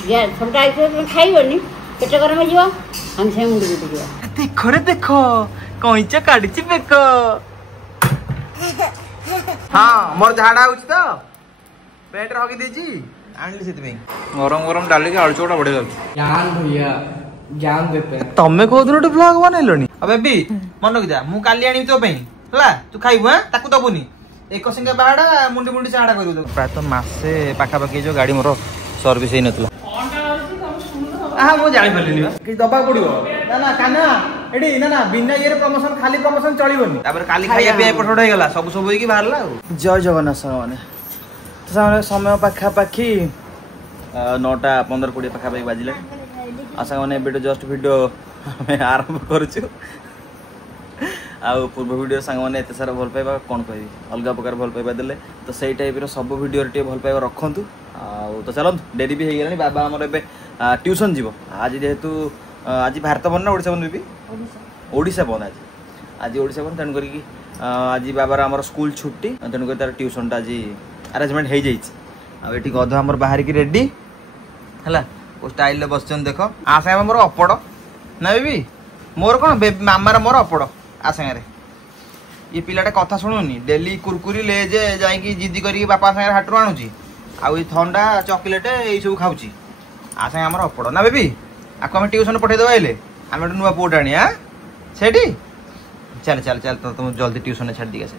ଥଣ୍ଡା ହେଇଥିବ ଖାଇବନି पेट गरम हो संगे संगे मुंडी गुटी देख रे देख कईच काढ़ी बेक हाँ मोर झाड़ा हो तो पेट हगी देछि आनली सेति गरम गरम डाली के आलू चोड़ा बढ़िया लाଗୁଛି जान भैया जान देते तमे को दिन ब्लॉग बनैलोनी अब बेबी मन रखि जा मु काली आनी तो पई हला तू खाइबु हां ताकू दबुनी एक संगे बाहाडा मुंडी मुंडी चाड़ा करू दो प्राय तो मासे पाखा पाखी जो गाड़ी मोर सर्विस हे नतला हाँ मुझे जानी पार्ली कि दबा पड़ो ना ना काना एडी ना ना बिना ये प्रमोशन खाली प्रमोशन चलबनी तापर काली खाइया पे एपट हो गला सब सब होई बाहरला जय जगन्नाथ साने तो समय पाखा पाखी 9टा 15-20 पाखा पाखी बाजिले आशा माने एबे जस्ट वीडियो हमें आरंभ करछु आ पूर्व वीडियो सांग माने एते सारा भल पाइबा कोन कहबी अलगा प्रकार भल पाइबा देले तो सही टाइप रो सब वीडियो रे भल पाइबा रखंतु आ तो चलो डेरी भी हे गेलानी बाबा हमर एबे ट्यूशन जीव आज जेहेतु आज भारत बन ना ओडिशा बन भी ओडिशा बन आज ओडिशा बन तेणु करी आज बाबार आमर स्कूल छुट्टी तेणु कर तार ट्यूशन आज अरेंजमेंट हो जाइए आठी गध आमर बाहर की रेडी है स्टाइल बस देख आसे मोर अपड़ ना बेबी मोर कौन मामार मोर अपड़ आ सागे ये पिलाटा कथा शुणुनी डेली कुरकुरी ले जे जाइकी जिद्दी करी बापा सागे हाटू आणुची आ थंडा चॉकलेट ये सब खाऊँ आसे आमर अपड़ ना बेबी आपको आम ट्यूशन पठेदेवा एले आम गोटे नुआ पुआटा आनी हाँ सेठी चल चल चल तो तुम जल्दी ट्यूशन छाड़ दी आसे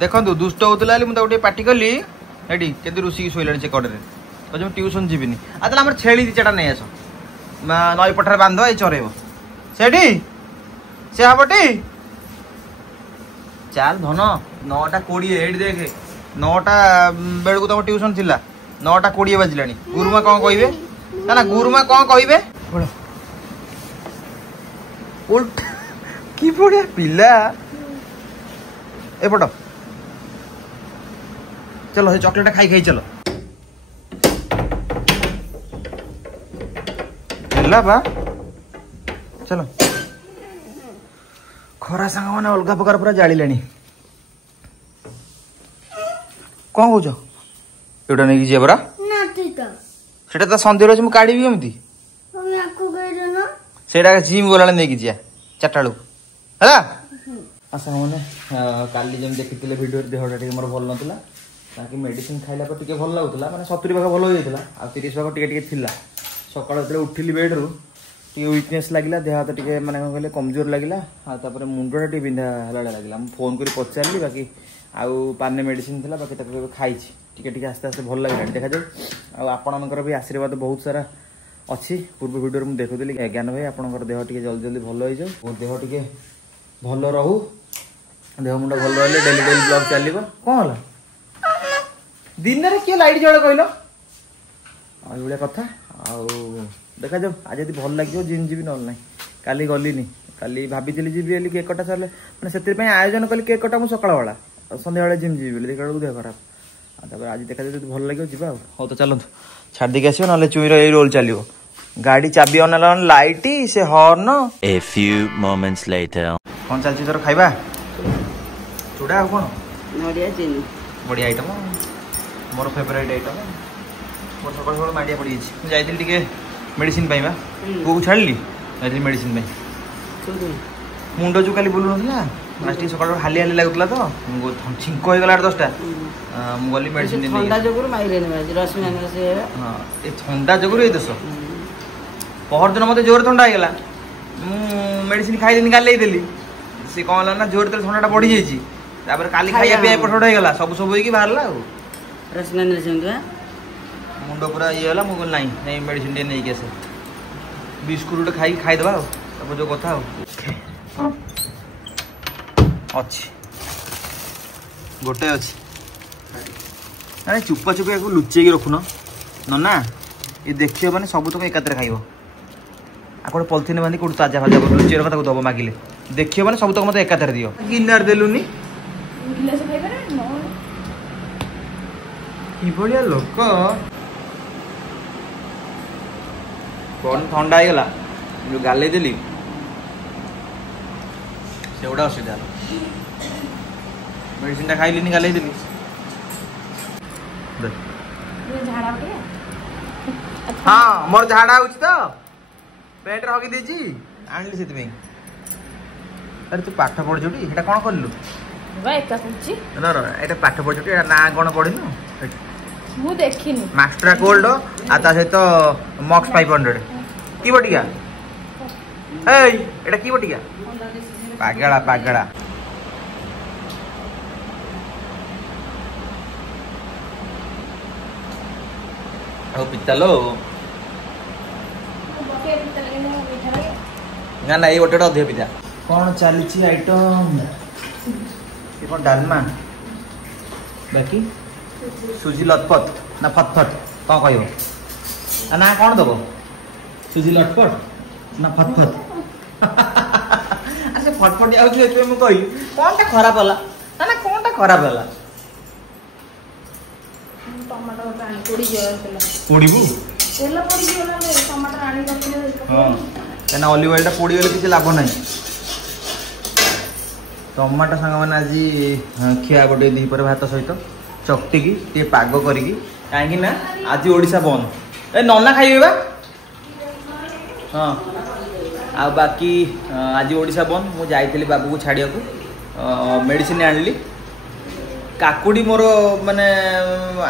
देखो दुष्ट होता मुझे पार्टी कली एटी के रुषि शोला से कड़े तो ट्यूशन जीविनी आम छेली दी चाटा नहीं आस नई पठार बांध ये चरेब सेठी से हमटी चल धन 9:20 ये देखे 9टा बेलू तुम ट्यूशन थी 9:20 बाजिला गुरुमा कौन कहे ना ना गुरुमा कौन कहे उल्ट कि बढ़िया पिला एपट चलो से चॉकलेट खाई खाई चलो बा चलो खरा सांग मैंने अलग प्रकार पूरा जाले कौन कौच एटा नहीं जी बरा सेटा तो संदेह अच्छे मुझे काढ़ी एमती सेटा जिम गला नहीं जा 4टा बेलू है आशा मैंने काली जमी देखी भिडियो देहटा टे मोर भल नाला ताकि मेडिसिन खाइला पर टिके भल लगुला माने 70 भाग भल होता आ 30 भाग टिके थिला सकाळ जो उठिली बेड्रु टे वीकनेस लगे देह हाथ टे मैंने कौन कहले कमजोर लगे मुंडा टे बिंधा है लगे फोन कर पचारि बाकी आउ पाने मेडिसिन थी बाकी खाई टिके आस्ते आस्ते भल लगे देखा जाए आपणकर भी आशीर्वाद बहुत सारा अच्छी पूर्व वीडियो मुझे देखुली ज्ञान भाई आपंकर देह टे जल्दी जल्दी भल हो जाओ देह टे भल रहू देह मुंड भल रही डेली डेली ब्लॉग चलो कौन है दिन में किए लाइट जल कहल भाया कथा आउ देखा जाओ आज यदि भल लगे जिम जी ना ना काली गलिनी काली भाभी जी बोली केक कटा सारे मैंने से आयोजन कली केक कटा मुझे सकाल बेला सन्ध्या बेला जिम जी देखा बेलू देह खराब आज देखा जाए भल लगे जा हो तो चलत छाड़ देके आस ना चुईर ये रोल चलो गाड़ी चाबी अना लाइट से horn A few moments later कौन चलती तोर खाइबा चूड़ा कौन नड़िया चीनी बढ़िया आइटम मोर फेवरेट आइटम मोर सकाल सकाल माड़िया पड़ी जाइए मेडिसिन पाइबा को छाड़ी जाइए मेडिसिन मुंड जो काली बुलू ना लास्ट सकाल हाली हाली लगुला तो छिंक हो गला 10टा गली मेडिसिन ठंडा जगुर माइग्रेन रश्मि से हां ए ठंडा जगुर ए दस पहर दिन मत जोर ठंडा होगा मेडिसिन खाई गाले देली सी कौन ना जोर तेल ठंडा बढ़ी जाइए काली खाइया पे एपट होगा सब सब होगी बाहरला रश्मि मुंड पूरा ये है मुझे ना नहीं मेडिसिन टे नहीं आसे बिस्कुट खाई खाईदे सब जो कथा अच्छी गोटे अच्छी अरे चुपा चुपा या लुचे रखुन ना ये देखिए मैंने सब तक एकात्र खाइब आप पलिथिन बांधी कौट ताजा फाजा लुचे रख दब मागिले देखिए मैंने सब तक मत एकात्र दियो गिनार देलुनी बढ़िया लोक कौन ठंडा होगा जो गाले देली से गोटे असुविधा मेडिसिन खाइली गाले देली हाँ मोर झाड़ा हो पेट रे हगी देजी आनली से अरे तू पाठ पढ़ जोटी एटा कोन करलु एका कुची न र एटा पाठ पढ़ जोटी एटा ना कोन पढ़िनु मु देखिनी मास्टर गोल्ड आ ता सहित मॉक्स 500 की बटिया ए एटा की बटिया पागड़ा पागड़ा ओ पितलो ना ना ये गोटे अधिक पिता कौन चली आइटम ये कौन डालमा बाकी सुजी लटपट ना फटफट कौन कह ना कौन दब सुजी लटपट ना फटफट अरे फटफट मुझे कही कौन टा खराब है ना ना कौन टा खराब है पोड़बू क्या ऑलिव ऑयल पोड़ी गले किसी लाभ ना टमाटो सांग मैंने आज खिया गोटे दीपर भात सहित चकटिकी टे पाग करी कहीं आज ओडिशा बंद ए नना खाइबे बा हाँ आ बाकी आज ओडिशा बंद मु जाइली बाबू को छाड़िया मेडिसिन आनली काकुड़ी मोर माने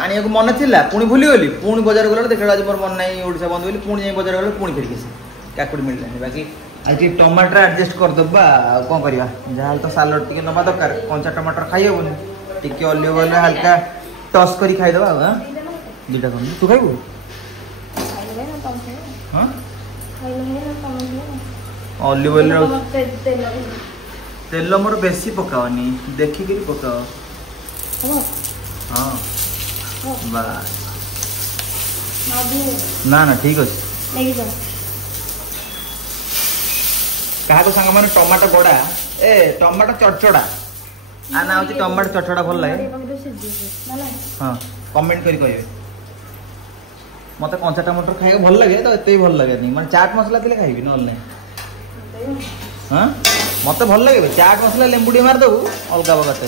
आनिया को मन थिला पुणी भूलीगली पुणी बजार गला देखा आज मोर मन नहीं ओडिशा बंद बोली पुणी जाई बजार गला पुणी फेरिक काकुड़ी मिललानी बाकी आज टमाटर एडजस्ट करदबा कौन करवा जहाँ तो सालड टी नवा दरकार कंचा टमाटर खाई हेबनी टी ऑलिव ऑयल हल्का टस करी खाईदबा हाँ दुटा कम तू खाइबू हाँ ऑलिव ऑयल तेल मोर बेसी पकावनी देखिक पकाओ हाँ बस ना ना ठीक अच्छे क्या सांग मैंने टमाटो गड़ा ए टमाटो चटचड़ा आ ना हूँ टमाटो चटचड़ा भल लगे हाँ कमेंट करी कहे मत कंचा टमाटर खाई भल लगे तो एत भल लगे मैं चाट मसला थे खाइबी ना हाँ मत भल लगे चाट मसला लेंबू टे मारदेबू अलग बगते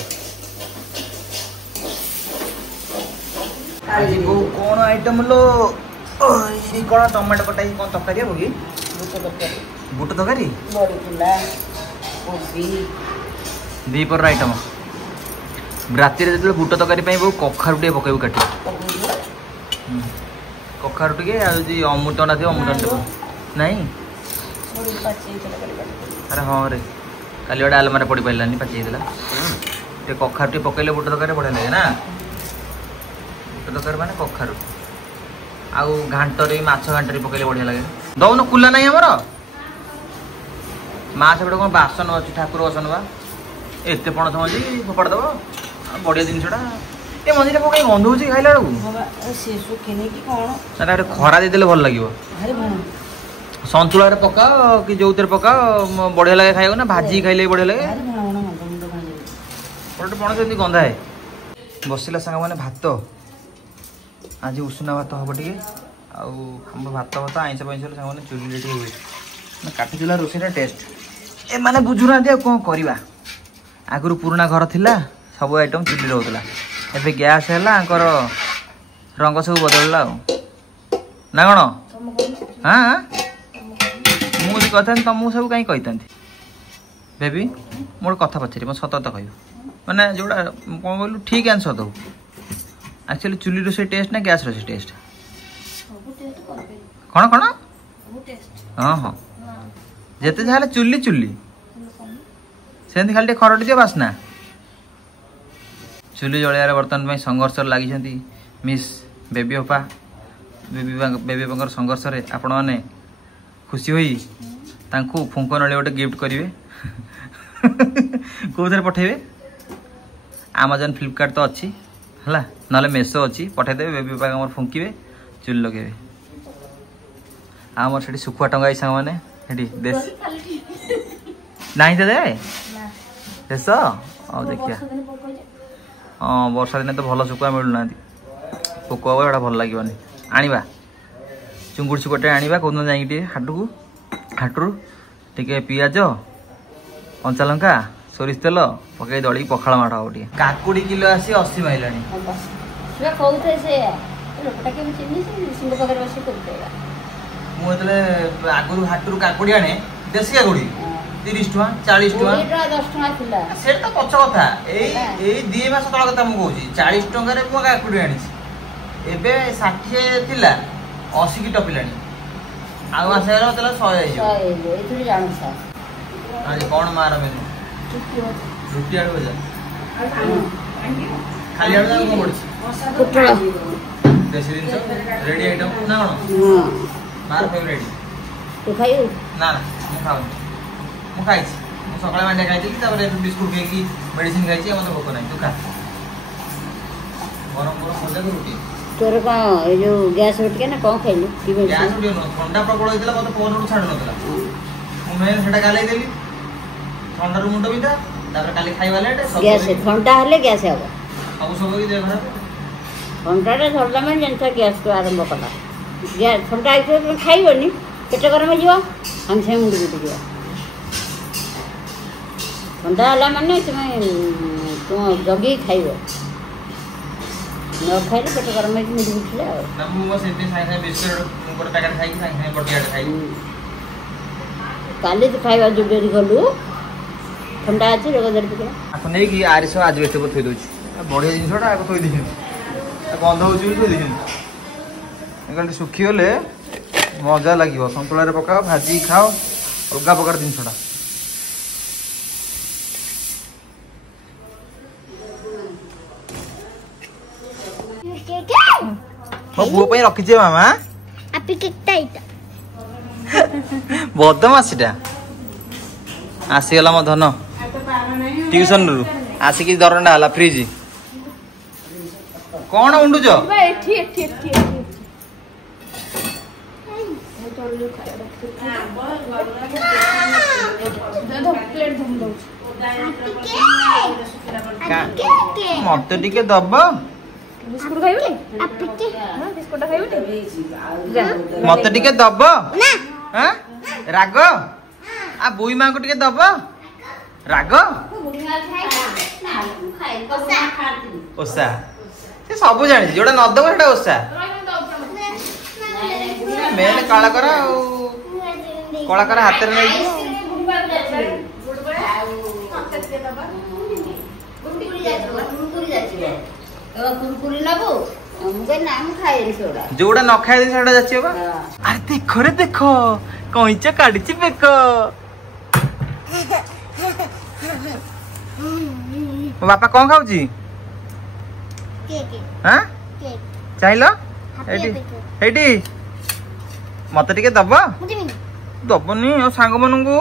आज कौन आइटम लो कौन टमाटो कटा कौन तरकारी हम कि बुट तरकारी दीपर आइटम राति जो बुट तरकारी बहु कखारू टे पकड़ काटी कखारू टे अमृतंडा थी अमृतंडा नहीं अरे हाँ रे काली गोटे आलमारे पड़ पारानी पाची कखारू टे पकड़े बुट तरकारी बढ़िया लगे ना बुट तरकारी माने कखारू आउ घाटरी माछ घाटरी पकड़े बढ़िया लगे दौन कुला नहीं आमर माछ गोटे कौन बासन अच्छी ठाकुर बसन बा एत पणस मंजी फोपाड़ दब बढ़िया जिनसा ये मंजी कहीं गंधुच खाइला बेलू खरा देदेले भल लगे सन्तुला पकाओ कि जो पकाओ बढ़िया लगे खाइबा ना भाजी खाइले बढ़िया लगे गोटे पणस एमती गंधा है बसला सांग मैंने भात आज उषुना भात हम टे आम भात भात आईस पैंस सांगे चुली टे हुए काठी चूल्हा रोषेईटा टेस्ट ए मैंने बुझुना कौन करवा आगु पुराना घर थिला सब आइटम चुली रोला एबे गैस है रंग सब बदलला ना कौन हाँ मुझे कथा तुमको सब कहीं कही बेबी मोर कथा पचारि मैं सतत कह मैंने जोड़ा कौन कहलु ठीक आंसर दो एक्चुअली चुली रोषे टेस्ट ना गैस रोषे टेस्ट कौन कौन हाँ हाँ जिते जहाँ चुली चुली सेमती खाली खरटी दियो बासना चुली जलियार बर्तमान में संघर्ष लगी मिस बेबी बापा बेबी बापर संघर्ष आपण मैंने खुशी हुई फुंक नली गोटे गिफ्ट करेंगे कौन पठेबे आमाजन फ्लिपकार्ट तो अच्छी है ना मेसो अच्छी पठेदेवे बेबी बापा आम फुंके चुली लगे आमर से सुखुआ टंगाई सांग मैंने देश नहीं तो दे देश देखिए हाँ वर्षा दिन तो भल सुखुआ मिलूना पोक हम भल लगे आनिबा चुंगुड़ी सुखुटे आनिबा कौन जाइए हाटू टे पिज कंचा लंका सोरिष तेल पकई दड़ी पखाड़ माड़ हम काकुड़ी किलो आसी 80 माइलानी ଲୋକଟା କେମିତି ଚିହ୍ନିଛି ସିଙ୍ଗ ପାଖରେ ବସି କରିପାରିବା। ମୁଁ ଯେତେବେଳେ ଆଗରୁ ହାଟରୁ କାକୁଡ଼ି ଆଣେ ଦେଶୀ କାକୁଡ଼ି 30 ଟଙ୍କା 40 ଟଙ୍କା 10 ଟଙ୍କା ଥିଲା। ସେଟା ତ ପଛ କଥା। ଏଇ 2 ମାସ ତଳ କଥା ମୁଁ କହୁଛି। 40 ଟଙ୍କାରେ ମୁଁ କାକୁଡ଼ି ଆଣିଛି। ଏବେ 60 ଥିଲା 80 କି ଟପିଲାଣି। ଆଉ ମାସେ ହେଲା ତାହେଲେ 100 ହେଇଯିବ। ଏଇଥିରୁ ଜାଣୁଛ ଆଜି କ'ଣ ମାର ମେନୁ? ରୁଟି ଆଳୁ ଭଜା। ଖାଲି ଆଳୁ କ'ଣ ପଡିଛି? ପୋଟଳ ଦେଶୀ ଜିନିଷ ରେଡି ଆଇଟମ୍ ନା କ'ଣ? ମାର ଫେଭରେଟ୍। ତୁ ଖାଇବୁ? ନା ମୁଁ ଖାଉନି। ମୁଁ ଖାଇଛି। ମୁଁ ସକାଳେ ମାଣ୍ଡିଆ ଖାଇଥିଲି ତାପରେ ବିସ୍କୁଟ ଖାଇକି ମେଡିସିନ ଖାଇଛି। ମୋତେ ଭୋକ ନାହିଁ। ତୁ ଖା। ଗରମ ଗରମ ଭଜାକୁ ରୁଟି। ତୋର କ'ଣ ଏଇ ଯୋଉ ଗ୍ୟାସ୍ ଉଠିକେ ନା କ'ଣ ଖାଇଲୁ? ଗ୍ୟାସ୍ ଉଠିବ ନୁହଁ ଥଣ୍ଡା ପ୍ରବଳ ହେଇଥିଲା। ମୋତେ ପରଠୁ ଛାଡୁନଥିଲା। ମୁଁ ମେନ୍ ସେଟା ଗାଲେଇ ଦେଲି। ଥଣ୍ଡାରୁ ମୁଣ୍ଡ ବିନ୍ଧା ତାପରେ କାଲି ଖାଇବା ଲେଟ୍। ଗ୍ୟାସ୍ ଥଣ୍ଡା ହେଲେ ଗ୍ୟାସ୍ ହବ। ସବୁ ଦେହ ଖରାପ। ଥଣ୍ଡାଟା ଧରିଲା ମାନେ ଜିନିଷ ଗ୍ୟାସ୍କୁ ଆରମ୍ଭ କଲା। ଗ୍ୟାସ୍ ଥଣ୍ଡା ହେଇଥିବ ତୁମେ ଖାଇବନି ପେଟ ଗରମ ହେଇଯିବ ସାଙ୍ଗେ ସାଙ୍ଗେ ମୁଣ୍ଡ ବୁଡ଼ିଯିବ। ଥଣ୍ଡା ହେଲା ମାନେ ତୁମେ ଜଗିକି ଖାଇବ। ନ ଖାଇଲେ ପେଟ ଗରମ ହେଇକି ମୁଣ୍ଡ ବୁଡ଼ିଲେ ଆଉ। ମୁଁ ସେଥିପାଇଁ ସାଙ୍ଗେ ସାଙ୍ଗେ ବିସ୍କୁଟ ଗୋଟେ ପ୍ୟାକେଟ୍ ଖାଇକି ସାଙ୍ଗେ ସାଙ୍ଗେ ବଟିଆଟେ ଖାଇଲି। କାଲି ତୁ ଖାଇବା ଯୋଉ ଡେରି କଲୁ ଥଣ୍ଡା ଅଛି ରୋଗ ଧରି ପକେଇଲା। ଆକୁ ନେଇକି ଆରିସ ଆଜବେଷ୍ଟ ଉପରେ ଥୋଇ ଦେଉଛି। ବଢ଼ିଆ ଜିନିଷଟା ଆକୁ ଥୋଇ ଦେଇଛନ୍ତି। ଗନ୍ଧ ହେଉଛି ବୋଲି ଥୋଇ ଦେଇଛନ୍ତି। କାଲି ଶୁଖିଗଲେ ମଜା ଲାଗିବ। ସନ୍ତୁଳାରେ ପକାଅ ଭାଜିକି ଖାଅ ଅଲଗା ପ୍ରକାର ଜିନିଷଟା। ମୋ ପୁଅ ପାଇଁ ରଖିଛେ ମାମା। ବଦମାସିଟା ଆସିଗଲା ମୋ ଧନ ଟିଉସନରୁ ଆସିକି ଦରଣ୍ଡା ହେଲା ଫ୍ରିଜ। କ'ଣ ଉଣ୍ଡୁଛ? ମତେ ଟିକେ ଦବ। ମତେ ଟିକେ ଦବ। ରାଗ ଆ ବୁଇ ମାଙ୍କୁ ଟିକେ ଦବ। ରାଗ ଓଷା ସେ ସବୁ ଜାଣିଛି। ଯୋଉଟା ନଦବ ସେଟା ଓଷା। ମେନ୍ କଳାକାର ଆଉ କଳାକାର ହାତରେ ନେଇଯିବ। ଯୋଉଟା ନ ଖାଇ ସେଟା ଯାଚିବ। ଆରେ ଦେଖ ରେ ଦେଖ କଇଁଚ କାଢିଛି ବେକ। ମୋ ବାପା କ'ଣ ଖାଉଛି? ଚାହିଁଲ ଏଇଠି ମତେ ଟିକେ ଦବ। ଦବନି ଆଉ ସାଙ୍ଗ ମାନଙ୍କୁ।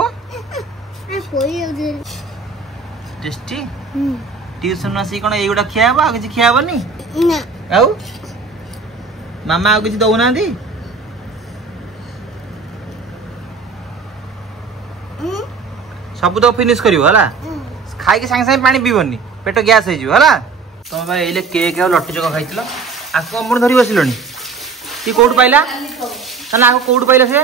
ଟେଷ୍ଟି ଟିଉସନ ଆସିକି କ'ଣ ଏଇଗୁଡ଼ା ଖିଆ ହବ? ଆଉ କିଛି ଖିଆ ହବନି? ଆଉ ମାମା ଆଉ କିଛି ଦଉନାହାନ୍ତି? ସବୁ ତ ଫିନିଶ କରିବ ହେଲା। ଖାଇକି ସାଙ୍ଗେ ସାଙ୍ଗେ ପାଣି ପିଇବନି ପେଟ ଗ୍ୟାସ୍ ହେଇଯିବ ହେଲା। ତମେ ଭାଇ ଏଇଲେ କେକ୍ ଆଉ ଲଟି ଚକ ଖାଇଥିଲ। ଆକୁ ଅମର ଧରି ବସିଲଣି। କି କୋଉଠୁ ପାଇଲା? ନା ଆକୁ କୋଉଠୁ ପାଇଲା? ସେ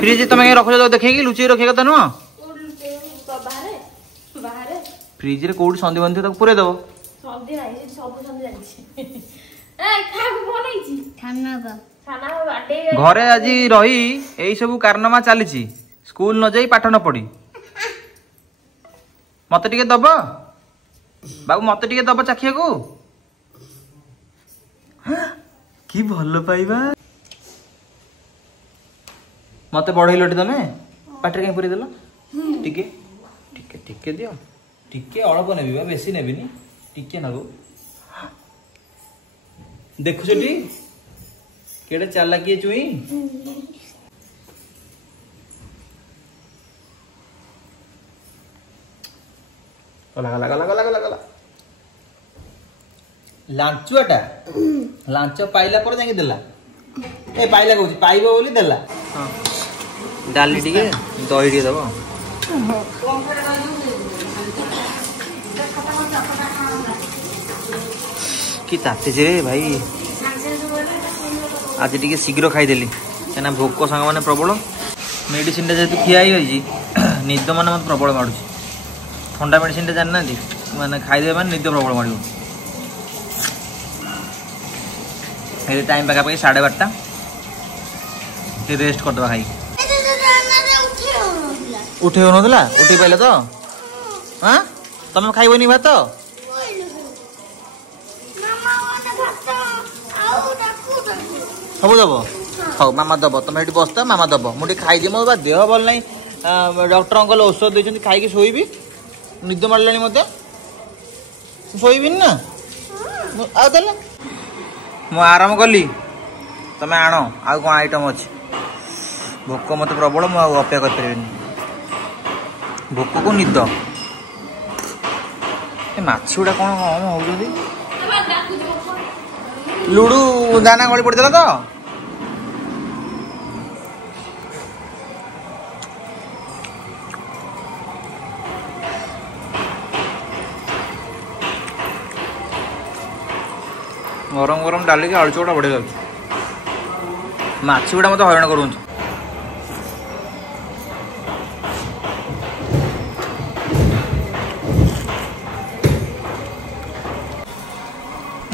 ଫ୍ରିଜ ତମେ ରଖୁଛ ଦେଖେଇକି ଲୁଚେଇ ରଖିବା କଥା ନୁହଁ। ଫ୍ରିଜରେ କୋଉଠି ସନ୍ଧି ବନ୍ଧି ତାକୁ ପୁରେଇ ଦବ। ଘରେ ଆଜି ରହି ଏଇ ସବୁ କାରନାମା ଚାଲିଛି। ସ୍କୁଲ ନ ଯାଇ ପାଠ ନ ପଢି। ମତେ ଟିକେ ଦବ ବାବୁ। ମତେ ଟିକେ ଦବ ଚାଖିବାକୁ। କି ଭଲ ପାଇବା। ମତେ ବଢେଇଲଟି ତମେ। ପାଟିରେ କାଇଁ ପୁରେଇ ଦେଲ? ଟିକେ ଟିକେ ଟିକେ ଦିଅ। ଟିକେ ଅଳ୍ପ ନେବି ବା ବେଶୀ ନେବିନି। ଟିକେ ନବୁ। ଦେଖୁଛଟି କେଡେ ଚାଲାକି ଚୁଇଁ। ଗଲା ଗଲା ଗଲା ଗଲା ଗଲା ଗଲା। ଲାଞ୍ଚୁଆଟା ଲାଞ୍ଚ ପାଇଲା ପରେ ଯାଇକି ଦେଲା। ଏ ପାଇଲା କହୁଛି ପାଇବ ବୋଲି ଦେଲା। ଡାଲି ଟିକେ ଦହି ଟିକେ ଦବ। କି ତାତିଛି ରେ ଭାଇ। ଆଜି ଟିକେ ଶୀଘ୍ର ଖାଇଦେଲି କାହିଁକିନା ଭୋକ ସାଙ୍ଗମାନେ ପ୍ରବଳ। ମେଡିସିନଟା ଯେହେତୁ ଖିଆ ହେଇଯାଇଛି ନିଦ ମାନେ ମୋତେ ପ୍ରବଳ ମାଡ଼ୁଛି। ଥଣ୍ଡା ମେଡିସିନଟା ଜାଣିନାହାନ୍ତି ମାନେ ଖାଇଦେବେ ମାନେ ନିଦ ପ୍ରବଳ ମାଡ଼ିବ। टाइम पाखापाखि 12:30 रेस्ट करदे खाई उठे हो नला उठी पाइले तो हाँ तुम खाइबनी भात सब दब हाँ मामा दब तुम ये बसता मामा दब मुझे खाई मो देह भल ना डॉक्टर अंकल औषध देते खाई शोबी निद मारे मत शोबी ना आते मु आराम कली तुम आण आउ कौन आइटम अच्छे भोक मत प्रबल मुझे अपेक्षा कर भोक को निद माछ गुड़ा कौन कम हो लुडू दाना गड़ी पड़ता तो गरम गरम डाली के आलू चोखा बढ़िया जाऊँ माछ गुड़ा मत हईराण कर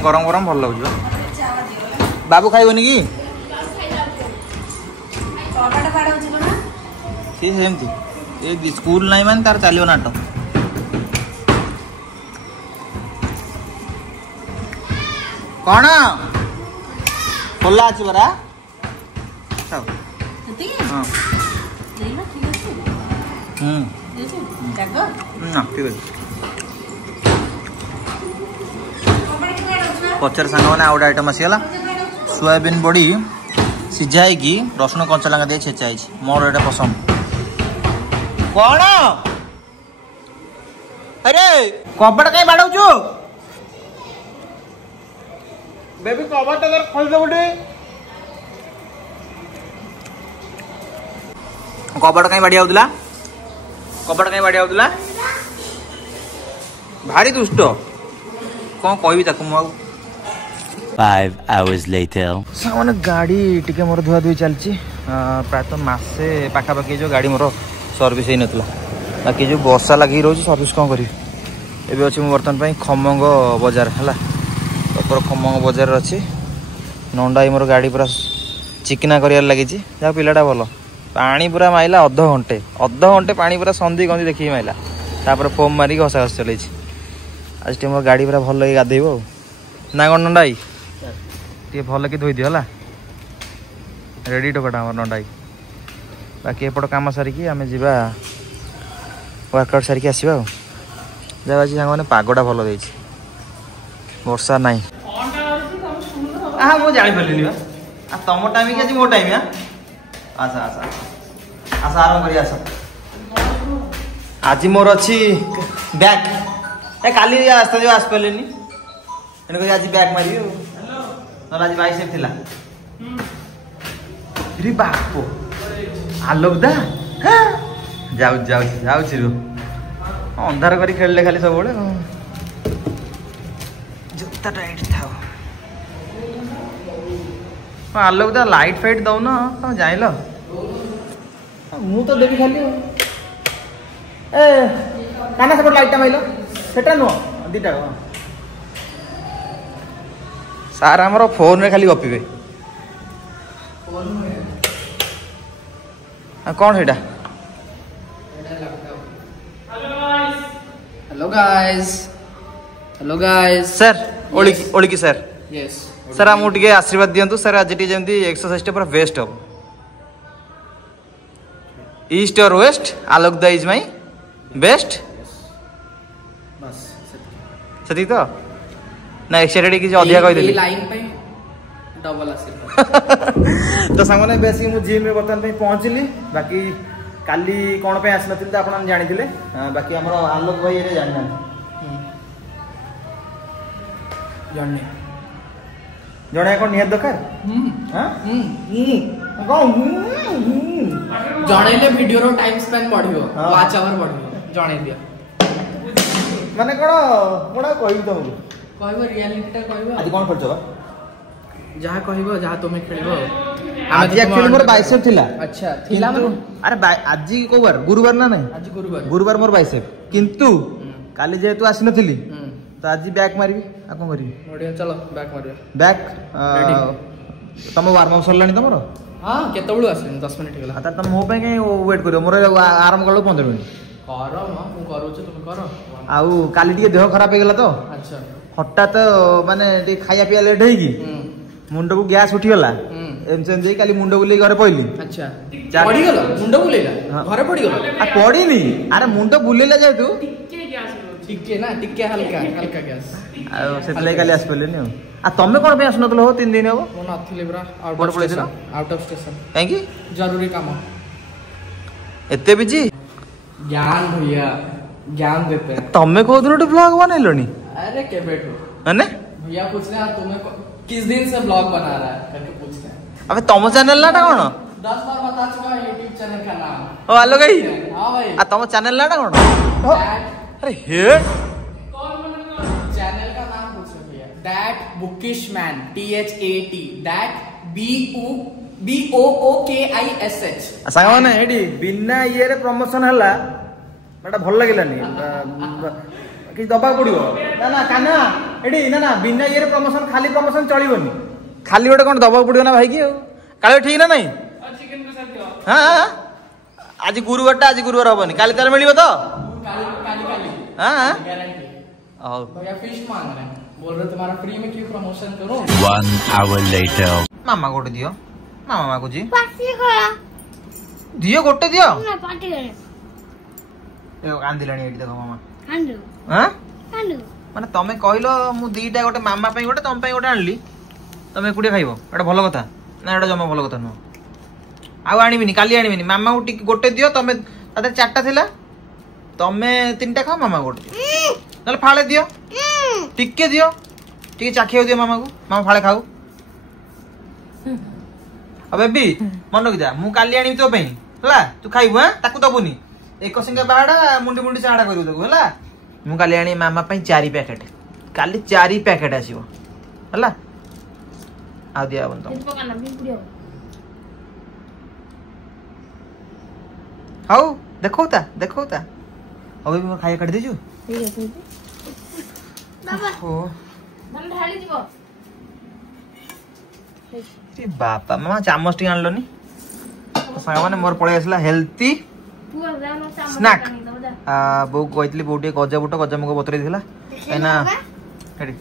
गरम गरम भल लगे बाबू खाइबनी कि सेमती स्कूल ना मान तार चलो नाट कौन खोला अच्छी बरा ठीक है पचर सांग मैंने आउ आइटम आसीगला सोयाबीन बड़ी सीझाई रसुण कंचा लंका दे छेचाई मोर एटा पसंद कौन अरे कपड़ा कहीं बाड़ू बेबी कपड़ा खोल दे गोटे कपड़ा कहीं बाड़ी आउला कपड़ा कहीं बाड़ी आउला भारी दुष्ट कौन कहबी ताकू मु 5 hours later सामने गाड़ी टिके मोर धुआ धुई चलची प्रायतः मासे पाखापाखि जो गाड़ी मोर सर्विस ही नतला बाकी जो वर्षा लगी रोज सर्विस कौन करी एबे अछि बर्तन पई खमंग बाजार हला तपर खमंग बाजार अछि नंडाई मोर गाड़ी पूरा चिकना करियार लगी जा पिलाटा भल पानी पूरा माइला अध घंटे पानी पूरा संधि गंधि देखी माइला तापर फोम मारिक हसा हस चलै आज टे मोर गाड़ी पूरा भल लगे गाधेब ना कौन नंडाई टे भल कि धोई दिला रेडी टोकटा आम नंडाई बाकी एपट कम सारिकी आम जा वर्कआउट सारिकी आसवा आज सारे पागटा भल दे वर्षा ना मुझे जापारे बा तुम टाइम कि आज मो टाइम आस आस आस आराम कर आज मोर अच्छी बैग काली आसता जो आस पारे आज बैग मारि आज बाइसेप थिला रे बाप आलोक दा जाऊ जाऊ जाऊ रो अंधार करी खेलले खाली सब बड़े जूता टाइट था आलोक दा लाइट फाइट दौ न तुम जाइल मु तो देखी खाली ए काना सब लाइट माइल सेटा नो दीटा सार आमर फोन रे खाली गपिबे कौन है हेलो गाइस सर ओळिकी सर यस सर आमु टिके आशीर्वाद दियंतु सर आज टी जेमती एक्सरसाइज पूरा बेस्ट हो ईस्ट और वेस्ट आलोक दा इज माय बेस्ट बस सती तो ना एक्साइटेड कि अधिया कहि देली लाइन पे डबल आशीर्वाद तो सांगने बेसिक मु जिम रे बर्तन पे पहुंचली बाकी काली कोन पे आस नथिल त आपन जानि दिले बाकी हमरो आलोक भाई रे जानना जर्नी जणे कोन नियत दरकार हां जणैले वीडियो रो टाइम स्पेन बढ़ियो वाच आवर बढ़ियो जणै दिया माने कोन कोन कहि दउ कहबो रियलिटी टा कहबो आज कोन खर्च बा जहा कहबो जहा तुमे खेलबो आज एक्चुअली मोर बाइसेप थिला अच्छा थिला माने अरे आज को बार गुरुवार ना नहीं आज गुरुवार मोर बाइसेप किंतु काली जेतु आसी नथिली तो आज बैक मारी आ कौन करी बढ़िया चलो बैक मारिया बैक तुम वार्म अप सरलानी तुम हाँ केतबेलु आसलिन 10 मिनिट हेला आता तुम मो पे कहीं वेट करियो मोर आरंभ कलो 15 मिनिट करो मु करू छ तुम करो आउ काली टिके देह खराब हो गला तो अच्छा हठात माने टिके खाया पिया लेट हेगी मुंड को गैस उठी गला एम सेन जे काली मुंड बुली घरे पइली अच्छा पड़ी गला मुंड बुलेला घरे पड़ी गला आ पड़ीनी अरे मुंड बुलेला जाय तू टिके ना टिके हल्का हल्का गैस आ सेतले काली आस पलेनी आ तमे कोन पे आसनो हो 3 दिन हो मो नथिले ब्रा आउट ऑफ स्टेशन काहे की जरूरी काम एते बिजी ज्ञान भैया ज्ञान देते हैं तमे को दिन ब्लॉग बनैलोनी अरे के बेटू माने भैया पूछ रहे हैं तुम्हें किस दिन से ब्लॉग बना रहा है करके पूछ रहे हैं अबे तम चैनल नाटा कोन 10 बार बता चुका है YouTube चैनल का नाम ओ हेलो गई हां भाई आ तम चैनल नाटा कोन अरे हे चैनल का नाम पूछ रहे भैया that bookish man THAT that BOOKISH सांग माने एडी बिना ये रे प्रमोशन हला बड़ा भल लागलानी कि दबा पड़ियो ना ना काना एडी ना ना बिना ये रे प्रमोशन खाली प्रमोशन चलिबोनी खाली गोटे कोन दबा पड़ियो ना भाई की काले ठीक ना नहीं हां आज गुरुवार आज गुरुवार हबनी काली तार मिलिबो तो काली हां गारंटी आओ भैया फिश मांग रहे हैं बोल रहे तुम्हारा फ्री में क्यों प्रमोशन करूं 1 hour later. मामा गोटे दियो मामा को जी पार्टी करा दियो गोटे दियो ना पार्टी करे ए कांदिलानी एडी देखो मामा कांदो हां कांदो माने तमे कहलो मु दीटा गोटे मामा पई गोटे तम पई गोटे आनली तमे एकुडे खाइबो एटा भलो कथा ना एटा जमा भलो कथा न आ आनिबिनी काली आनिबिनी मामा को गोटे दियो तमे ताते चारटा थिला तमे तीनटा खा मामा गोटे नले फाळे दियो टिके दियो टिके चाखियो दियो मामा को मामा फाळे खाऊ अबे बी मन रखि जा मु काली आनिबि तो पई हला तू खाइबो हां ताकू दबुनी एक सिंगा बाहाडा मुंडी मुंडी चाडा करू तको हला मु काली आनी मामा पई 4 पैकेट काली 4 पैकेट आसीबो हला आ दिया बन तो पकाना भी पुडियो हाउ देखौता अबे भी खाया काट देजु ठीक है बाबा ओ मन ढाली दिबो ए बापा मामा चामच टी आनलोनी तो सांगा माने मोर पळे आसला हेल्थी पुआ जानो चामच स्नैक कानी दबदा आ बो कहतली बोटी गजा बुट गजा मुग बतरे दिला एना हेडी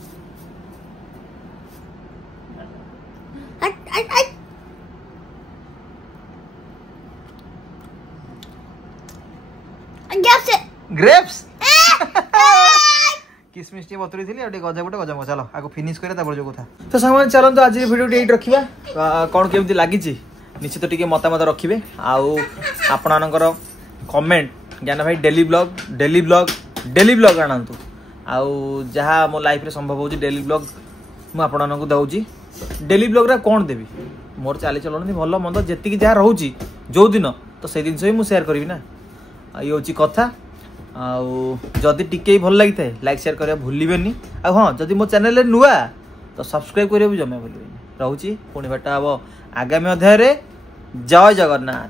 ग्रेप्स किसमिस टी बतरी थिली अडी गजा बुट गजा मुग चलो आगो फिनिश करे तापर जो कथा तो सांगा चलन तो आज वीडियो डेट रखिबा कोन केमती लागि छि निश्चित टिके मतामत रखिबे आउ आपनकर कमेंट ज्ञान भाई डेली ब्लॉग आनतु आउ जहाँ मो लाइफ रे संभव होची डेली ब्लॉग मु आपननको दउची डेली ब्लॉग रे कोन देबी मोर चाली चलन भलो मंद जेतिकी जहाँ रहउची जो दिन तो से दिन से मु शेयर करबी ना ये होची कथा आउ जदि टिके भल लागि थाए लाइक शेयर करिया भूलिबेनी आ हां जदि मो चैनल रे नुआ तो सब्सक्राइब करिया भी जमे भूलिबेनी रहउची पुणी भेटा हबो आगामी अध्याय रे जय जगन्नाथ।